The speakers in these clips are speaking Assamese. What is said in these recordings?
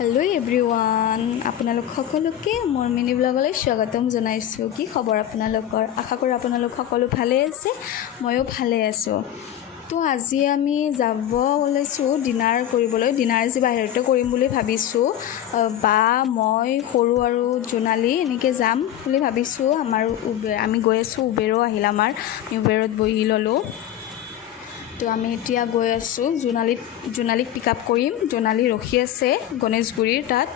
হেল্ল' এভৰিৱান, আপোনালোক সকলোকে মোৰ মিনি ব্লগলৈ স্বাগতম জনাইছোঁ। কি খবৰ আপোনালোকৰ? আশা কৰোঁ আপোনালোক সকলো ভালে আছে, ময়ো ভালে আছোঁ। তো আজি আমি যাব ওলাইছোঁ ডিনাৰ কৰিবলৈ। ডিনাৰ আজি বাহিৰতে কৰিম বুলি ভাবিছোঁ। বা মই সৰু আৰু জোনালী এনেকৈ যাম বুলি ভাবিছোঁ। আমি গৈ আছোঁ, উবেৰো আহিল আমাৰ, আমি উবেৰত বহি ল'লোঁ। তো আমি এতিয়া গৈ আছোঁ, জোনালীক পিক আপ কৰিম। জোনালী ৰখি আছে গণেশগুৰিৰ তাত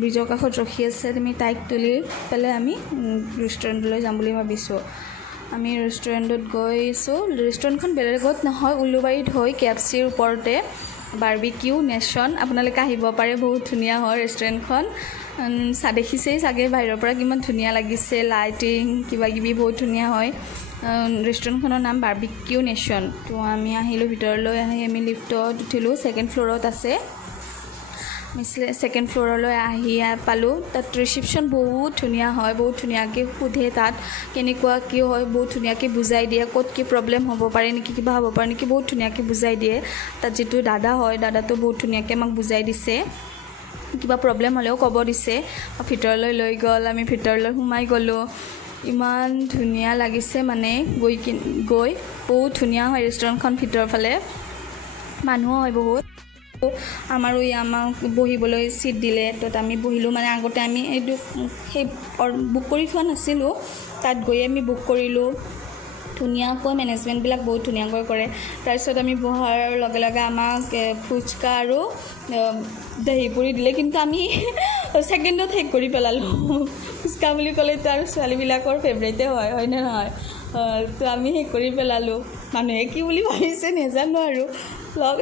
ব্ৰিজৰ কাষত ৰখি আছে। আমি তাইক তুলি পেলাই আমি ৰেষ্টুৰেণ্টলৈ যাম বুলি ভাবিছোঁ। আমি ৰেষ্টুৰেণ্টত গৈছোঁ। ৰেষ্টুৰেণ্টখন বেলেগত নহয়, উলুবাৰীত হয়, KFCৰ ওপৰতে, বাৰ্বিকিউ নেশ্যন। আপোনালোকে আহিব পাৰে, বহুত ধুনীয়া হয় ৰেষ্টুৰেণ্টখন। দেখিছেই চাগে বাহিৰৰ পৰা কিমান ধুনীয়া লাগিছে, লাইটিং কিবাকিবি বহুত ধুনীয়া হয়। ৰেষ্টুৰেণ্টখনৰ নাম বাৰ্বিকিউ নেশ্যন। তো আমি আহিলোঁ ভিতৰলৈ। আমি লিফ্টত উঠিলোঁ, ছেকেণ্ড ফ্ল'ৰত আছে। আমি ছেকেণ্ড ফ্ল'ৰলৈ আহি পালোঁ। তাত ৰিচিপশ্যন বহুত ধুনীয়া হয়, বহুত ধুনীয়াকৈ সোধে তাত কেনেকুৱা কি হয়, বহুত ধুনীয়াকৈ বুজাই দিয়ে। ক'ত কি প্ৰব্লেম হ'ব পাৰে নেকি, কিবা হ'ব পাৰে নেকি, বহুত ধুনীয়াকৈ বুজাই দিয়ে। তাত যিটো দাদা হয়, দাদাটো বহুত ধুনীয়াকৈ আমাক বুজাই দিছে। কিবা প্ৰব্লেম হ'লেও ক'ব দিছে। ভিতৰলৈ লৈ গ'ল, আমি ভিতৰলৈ সোমাই গ'লোঁ। ইমান ধুনীয়া লাগিছে মানে গৈ বহুত ধুনীয়া হয় ৰেষ্টুৰেণ্টখন। ভিতৰৰ ফালে মানুহো হয় বহুত। আমাক বহিবলৈ ছিট দিলে, তাত আমি বহিলোঁ। মানে আগতে আমি বুক কৰি থোৱা নাছিলোঁ, তাত গৈ আমি বুক কৰিলোঁ। ধুনীয়াকৈ মেনেজমেণ্টবিলাক বহুত ধুনীয়াকৈ কৰে। তাৰপিছত আমি বহাৰ লগে লগে আমাক ফুচকা আৰু দহি পুৰি দিলে, কিন্তু আমি ছেকেণ্ডত শেষ কৰি পেলালোঁ। ফুচকা বুলি ক'লেতো আৰু ছোৱালীবিলাকৰ ফেভৰেটে হয়নে নহয়? তো আমি শেষ কৰি পেলালোঁ। মানুহে কি বুলি ভাবিছে নাজানো আৰু,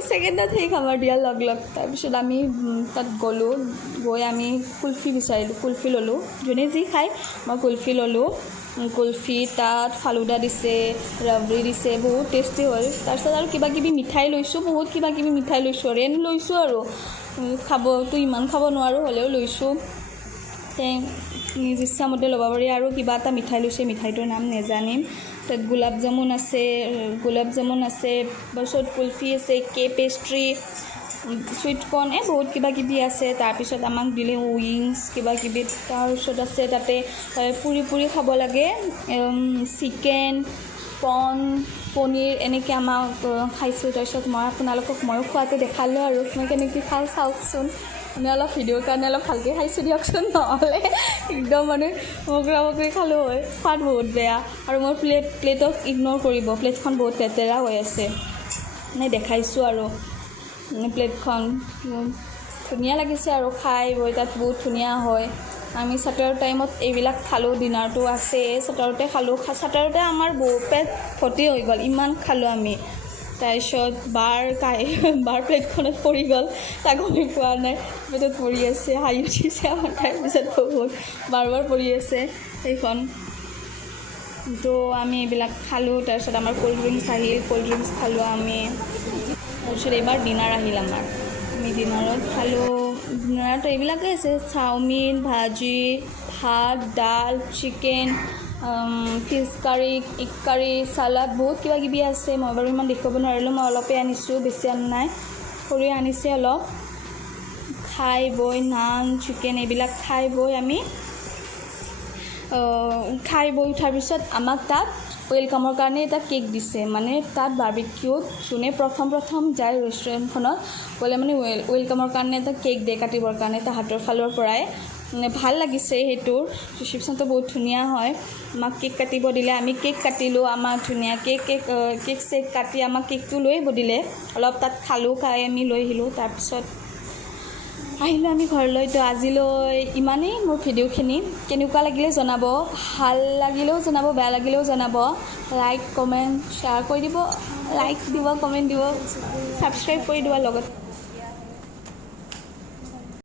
ছেকেণ্ডত শেষ আমাৰ দিয়াৰ লগ তাৰপিছত আমি তাত গ'লোঁ। গৈ আমি কুলফি বিচাৰিলোঁ, কুলফি ল'লোঁ। যোনে যি খায়, মই কুলফি ল'লোঁ। কুলফি তাত ফালুদা দিছে, ৰাবৰি দিছে, বহুত টেষ্টি হ'ল। তাৰপিছত আৰু কিবাকিবি মিঠাই লৈছোঁ, বহুত কিবাকিবি মিঠাই লৈছোঁ আৰু খাবতো ইমান খাব নোৱাৰোঁ, হ'লেও লৈছোঁ। নিজ ইচ্ছামতে ল'ব পাৰি। আৰু কিবা এটা মিঠাই লৈছে, মিঠাইটোৰ নাম নেজানিম। তাত গোলাপ জামুন আছে, তাৰপিছত কুলফি আছে, পেষ্ট্ৰি, চুইট কৰ্ণ, বহুত কিবাকিবি আছে। তাৰপিছত আমাক দিলে উইংছ কিবাকিবি। তাৰপিছত আছে তাতে পুৰি খাব লাগে, চিকেন, পনীৰ এনেকৈ আমাক খাইছোঁ। তাৰপিছত ময়ো খোৱাটো দেখালোঁ আৰু মই কেনেকৈ খাওঁ চাওকচোন। মানে অলপ ভিডিঅ'ৰ কাৰণে অলপ ভালকৈ খাইছোঁ দিয়কচোন, নহ'লে একদম মানে মকৰি খালোঁ হয়। সোৱাদ বহুত বেয়া। আৰু মোৰ প্লেটক ইগন'ৰ কৰিব, প্লেটখন বহুত লেতেৰা হৈ আছে। মানে দেখাইছোঁ আৰু প্লেটখন। ধুনীয়া লাগিছে আৰু খাই বৈ, তাত বহুত ধুনীয়া হয়। আমি চাটাৰ টাইমত এইবিলাক খালোঁ, ডিনাৰটো আছে চাটাৰতে খালোঁ। চাটাৰতে আমাৰ পেট ভৰ্তি হৈ গ'ল, ইমান খালোঁ আমি। তাৰপিছত বাৰ প্লেটখনত পৰি গ'ল, তাক গমেই পোৱা নাই, পেটত পৰি আছে, হাঁহি উঠিছে আমাৰ। তাৰপিছত বহুত বাৰ পৰি আছে সেইখন। তো আমি এইবিলাক খালোঁ। তাৰপিছত আমাৰ ক'ল্ড ড্ৰিংকছ আহিল, ক'ল্ড ড্ৰিংকছ খালোঁ আমি। তাৰপিছত এইবাৰ ডিনাৰ আহিল আমাৰ। আমি ডিনাৰত খালোঁ। ডিনাৰত এইবিলাকেই আছে, চাওমিন, ভাজি, ভাত, ডাল, চিকেন, ফিছ কাৰী, এগ কাৰী, চালাড, বহুত কিবাকিবি আছে। মই বাৰু ইমান দেখুৱাব নোৱাৰিলোঁ, মই অলপেই আনিছোঁ, বেছি আনা নাই। সৰুৱে আনিছে অলপ। খাই বৈ নান, চিকেন এইবিলাক খাই বৈ উঠাৰ পিছত আমাক তাত ৱেলকামৰ কাৰণে এটা কেক দিছে। মানে তাত বাৰ্বিকিউত যোনে প্ৰথম যায় ৰেষ্টুৰেণ্টখনত গ'লে মানে ৱেলকামৰ কাৰণে এটা কেক দিয়ে কাটিবৰ কাৰণে, তাহাঁতৰ ফালৰ পৰাই। মানে ভাল লাগিছে সেইটো। ৰিচিপশ্যনটো বহুত ধুনীয়া হয়। আমাক কেক কাটিব দিলে, আমি কেক কাটিলোঁ। আমাক ধুনীয়াকৈ কেক কাটি আমাক কেকটো লৈ আহিব দিলে। অলপ তাত খালোঁ, খাই আমি লৈ আহিলোঁ। তাৰপিছত আহিলোঁ আমি ঘৰলৈ। তো আজিলৈ ইমানেই মোৰ ভিডিঅ'খিনি। কেনেকুৱা লাগিলে জনাব, ভাল লাগিলেও জনাব, বেয়া লাগিলেও জনাব। লাইক কমেণ্ট শ্বেয়াৰ কৰি দিব, কমেণ্ট দিব, ছাবস্ক্ৰাইব কৰি দিব লগত।